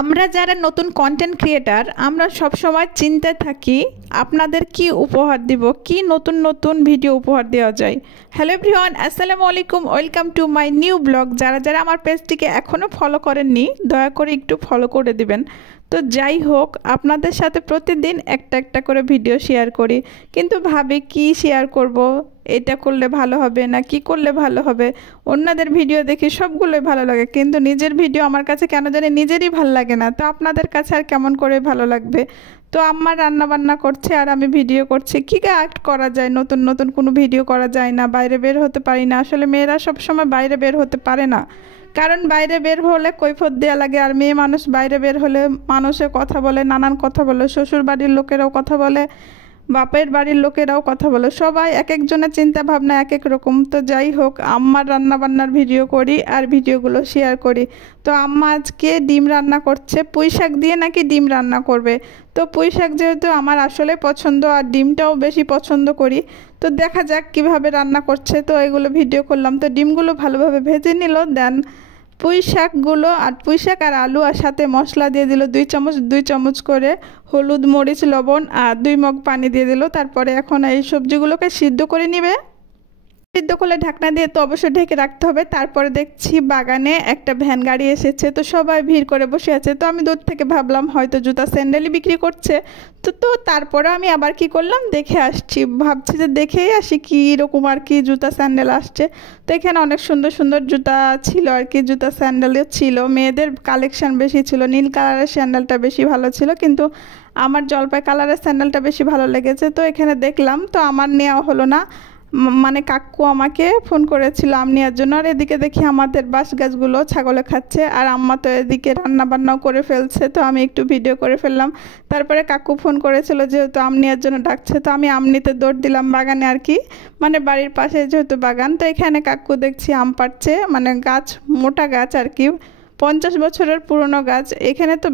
আমরা যারা নতুন কন্টেন্ট ক্রিয়েটার আমরা সব সময় চিন্তায় থাকি আপনাদের কি উপহার দিব, কি নতুন নতুন ভিডিও উপহার দেওয়া যায়। হ্যালো এভরিওয়ান, আসসালামু আলাইকুম, welcome to my new blog. যারা যারা আমার পেজটিকে এখনও ফলো করেননি দয়া করে একটু ফলো করে দিবেন। তো যাই হোক, আপনাদের সাথে প্রতিদিন একটা একটা করে ভিডিও শেয়ার করি, কিন্তু ভাবি কি শেয়ার করব, এটা করলে ভালো হবে না কি করলে ভালো হবে। অন্যদের ভিডিও দেখি সবগুলোই ভালো লাগে, কিন্তু নিজের ভিডিও আমার কাছে কেন জানি নিজেরই ভালো লাগে না। তো আপনাদের কাছে আর কেমন করে ভালো লাগবে। তো আম্মা রান্না বান্না করছে আর আমি ভিডিও করছি, কী অ্যাক্ট করা যায়, নতুন নতুন কোনো ভিডিও করা যায় না, বাইরে বের হতে পারি না। আসলে মেয়েরা সবসময় বাইরে বের হতে পারে না, কারণ বাইরে বের হলে কৈফত দেওয়া লাগে। আর মেয়ে মানুষ বাইরে বের হলে মানুষে কথা বলে, নানান কথা বলে, শ্বশুর বাড়ির লোকেরাও কথা বলে, বাপের বাড়ির লোকেরাও কথা বলে, সবাই এক একজনের চিন্তা ভাবনা এক এক রকম। তো যাই হোক, আম্মার রান্নাবান্নার ভিডিও করি আর ভিডিওগুলো শেয়ার করি। তো আম্মা আজকে ডিম রান্না করছে, পুঁই শাক দিয়ে নাকি ডিম রান্না করবে। তো পুঁই শাক যেহেতু আমার আসলে পছন্দ আর ডিমটাও বেশি পছন্দ করি, তো দেখা যাক কিভাবে রান্না করছে। তো এগুলো ভিডিও করলাম। তো ডিমগুলো ভালোভাবে ভেজে নিল, দেন পুঁই শাকগুলো আর পুঁই শাক আর আলু আর সাথে মশলা দিয়ে দিল, 2 চামচ করে হলুদ, মরিচ, লবণ আর 2 মগ পানি দিয়ে দিল। তারপরে এখন এই সবজিগুলোকে সিদ্ধ করে নিবে। সিদ্ধ করলে ঢাকনা দিয়ে তো অবশ্যই ঢেকে রাখতে হবে। তারপরে দেখছি বাগানে একটা ভ্যান গাড়ি এসেছে, তো সবাই ভিড় করে বসে আছে। তো আমি দূর থেকে ভাবলাম হয়তো জুতা স্যান্ডেলই বিক্রি করছে। তো তারপরে আমি আবার কি করলাম, দেখে আসছি, ভাবছি যে দেখেই আসি কী রকম আর কি জুতা স্যান্ডেল আসছে। তো এখানে অনেক সুন্দর সুন্দর জুতা ছিল আর কি, জুতা স্যান্ডেলও ছিল, মেয়েদের কালেকশন বেশি ছিল। নীল কালারের স্যান্ডেলটা বেশি ভালো ছিল, কিন্তু আমার জলপাই কালারের স্যান্ডেলটা বেশি ভালো লেগেছে। তো এখানে দেখলাম, তো আমার নেওয়া হলো না, মানে কাকু আমাকে ফোন করেছিল আম নেওয়ার জন্য। আর এদিকে দেখি আমাদের বাঁশ গাছগুলো ছাগলে খাচ্ছে, আর আম্মা তো এদিকে রান্না বান্নাও করে ফেলছে। তো আমি একটু ভিডিও করে ফেললাম। তারপরে কাকু ফোন করেছিল যেহেতু আম নেওয়ার জন্য ডাকছে, তো আমি আম নিতে দৌড় দিলাম বাগানে আর কি, মানে বাড়ির পাশে যেহেতু বাগান। তো এখানে কাকু দেখছি আম পাড়ছে, মানে গাছ, মোটা গাছ আর কি, 50 বছরের পুরনো গাছ। এখানে তো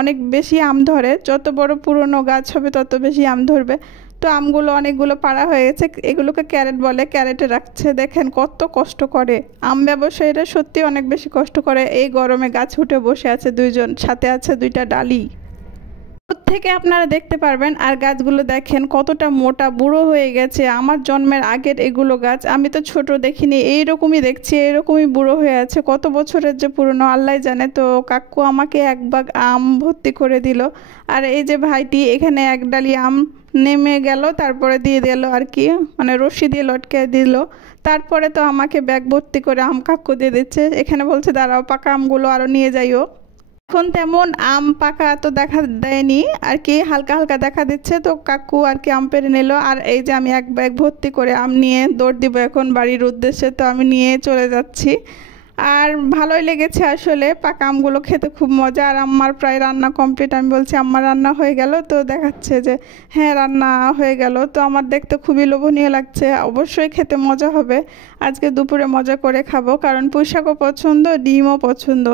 অনেক বেশি আম ধরে, যত বড় পুরনো গাছ হবে তত বেশি আম ধরবে। তো আমগুলো অনেকগুলো পাড়া হয়ে গেছে, এগুলোকে ক্যারেট বলে, ক্যারেটে রাখছে। দেখেন কত কষ্ট করে আম ব্যবসায়ীরা, সত্যি অনেক বেশি কষ্ট করে। এই গরমে গাছ উঠে বসে আছে দুইজন, সাথে আছে 2টা ডালি, থেকে আপনারা দেখতে পারবেন। আর গাছগুলো দেখেন কতটা মোটা, বুড়ো হয়ে গেছে। আমার জন্মের আগের এগুলো গাছ, আমি তো ছোট দেখিনি, এইরকমই দেখছি, এইরকমই বুড়ো হয়ে আছে। কত বছরের যে পুরনো আল্লাহ জানে। তো কাকু আমাকে 1 বাগ আম ভর্তি করে দিল। আর এই যে ভাইটি এখানে 1 ডালি আম নেমে গেল, তারপরে দিয়ে দিল আর কি, মানে রশি দিয়ে লটকে দিল। তারপরে তো আমাকে ব্যাগ ভর্তি করে আম কাকু দিয়ে দিচ্ছে। এখানে বলছে দাঁড়াও, পাকা আমগুলো আরও নিয়ে যাইও। এখন তেমন আম পাকা তো দেখা দেয়নি আর কি, হালকা হালকা দেখা দিচ্ছে। তো কাকু আর কি আম পেড়ে নিল। আর এই যে আমি 1 ব্যাগ ভর্তি করে আম নিয়ে দৌড় দিব এখন বাড়ির উদ্দেশ্যে। তো আমি নিয়ে চলে যাচ্ছি। আর ভালোই লেগেছে আসলে, পাকা আমগুলো খেতে খুব মজা। আর আম্মার প্রায় রান্না কমপ্লিট, আমি বলছি আম্মার রান্না হয়ে গেল, তো দেখাচ্ছে যে হ্যাঁ রান্না হয়ে গেল। তো আমার দেখতে খুবই লোভনীয় লাগছে, অবশ্যই খেতে মজা হবে। আজকে দুপুরে মজা করে খাবো, কারণ পুঁই শাকও পছন্দ, ডিমও পছন্দ।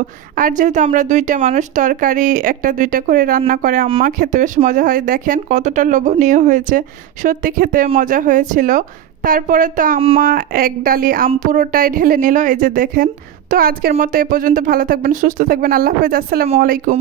আর যেহেতু আমরা 2টা মানুষ, তরকারি 1-2টা করে রান্না করে আম্মা, খেতে বেশ মজা হয়। দেখেন কতটা লোভনীয় হয়েছে, সত্যি খেতে মজা হয়েছিল। তারপরে তো আম্মা 1 ডালি আম পুরোটাই ঢেলে নিল, এই যে দেখেন। তো আজকের মতো এ পর্যন্ত, ভালো থাকবেন, সুস্থ থাকবেন, আল্লাহ হাফেজ, আসসালামু আলাইকুম।